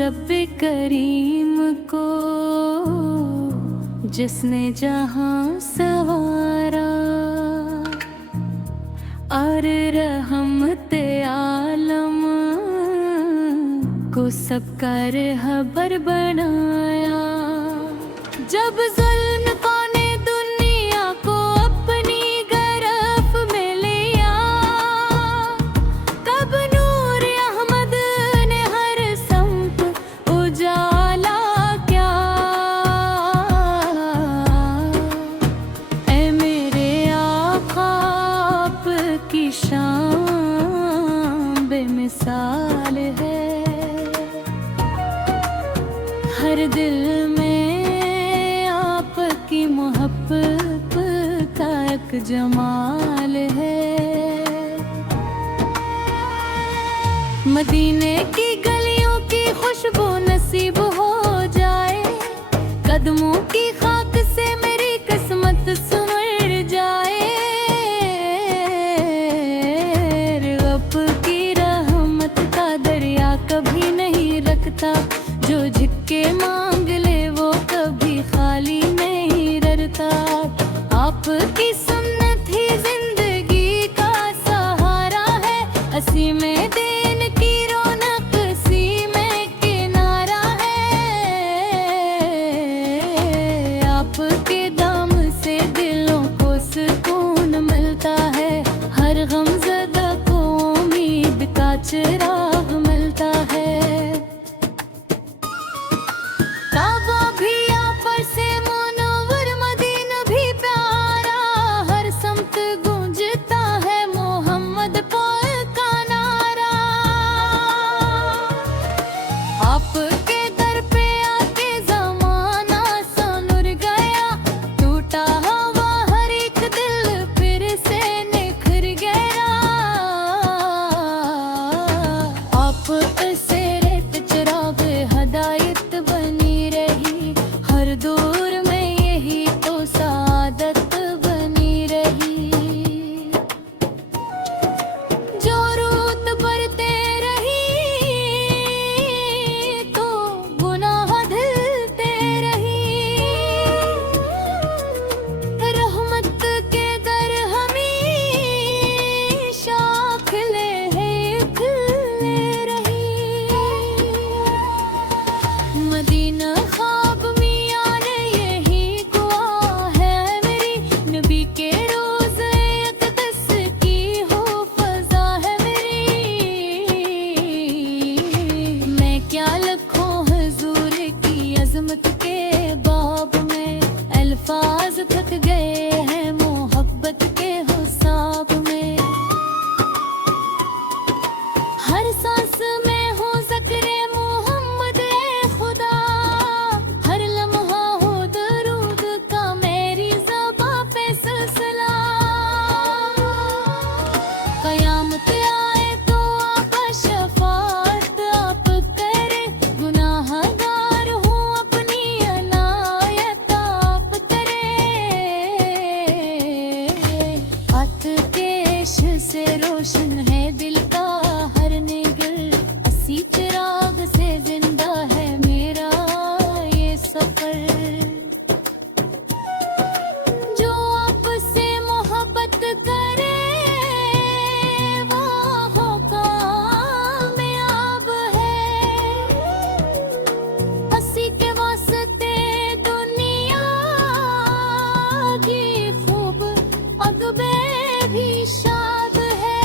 रब्बे करीम को जिसने जहां सवारा, और रहमते आलम को सबका रहबर बनाया। जब जुल्म ने दुनिया को अपनी गिरफ्त में लिया, तब नूर अहमद ने हर समत उजाला क्या। ऐ मेरे आका आपकी शान बेमिसाल है, हर दिल में आपकी मोहब्बत का एक जमाल है। मदीने की गलियों की खुशबू नसीब हो जाए, कदमों की खाक से मेरी किस्मत संवर जाए। रब की रहमत का दरिया कभी नहीं रखता, जो झिक्के मांग ले वो कभी खाली नहीं ररता। आपकी सुन्नत ही जिंदगी का सहारा है, हंसी में दिन की रौनक सी में किनारा है। आपके दाम से दिलों को सुकून मिलता है, हर गमज़दा को उम्मीद का चिराग मिलता है। काबा भी आप से मुनव्वर, मदीना भी प्यारा, हर समत गूंजता है मोहम्मद पाक का नारा। आपके दर पे आके ज़माना सनुर गया, टूटा हुआ हर एक दिल फिर से निखर गया। आप से रेत चिराग हदायत बनी रही, हर दौर में यही तो सादत बनी रही। जो रूत बरते रही तो गुनाह धुलते रही, रहमत के दर हमेशा खिले रही। मदीना ख्वाब मियां ने यही दुआ है मेरी, नबी के रोज़े अक़दस की हो फ़ज़ा है मेरी। मैं क्या लिखूं हुज़ूर की अज़मत के बाब में, अल्फाज़ थक गए हैं मोहब्बत के हिसाब में। हर सांस में हो ज़िक्र मोहम्मद ए खुदा, हर लम्हा हो दरूद का मेरी ज़बां पे सिलसिला। क़यामत आए तो आका शफ़ाअत आप करे, गुनाहगार हूँ अपनी अनायत आप करे। अतकेश से रोशन है दिल का हर निगर, असी चिराग से जिंदा है मेरा ये सफर। जो आपसे मोहब्बत करे वो हो कामयाब है, असी के वास्ते दुनिया की खूब अगबे भी शाद है।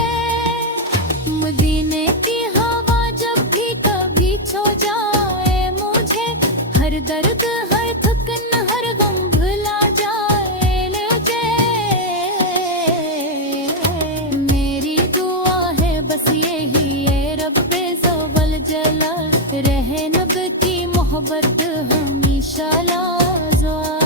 मदीने की हवा जब भी कभी छो जाए मुझे, हर दर्द हर थकन हर गम भुला जाए मुझे। मेरी दुआ है बस यही है रब्बे ज़वल जलाल, रहे नब की मोहब्बत हमेशा लाज़वाल।